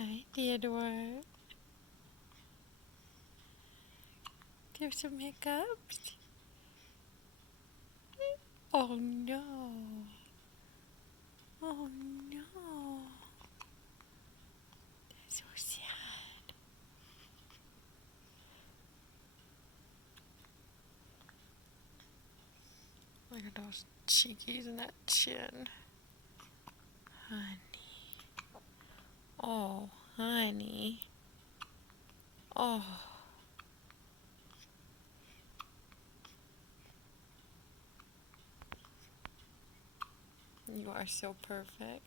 Hi, Theodore. Do you have some hiccups? Oh no. Oh no. That's so sad. Look at those cheekies and that chin. Honey. Oh, honey. Oh. You are so perfect.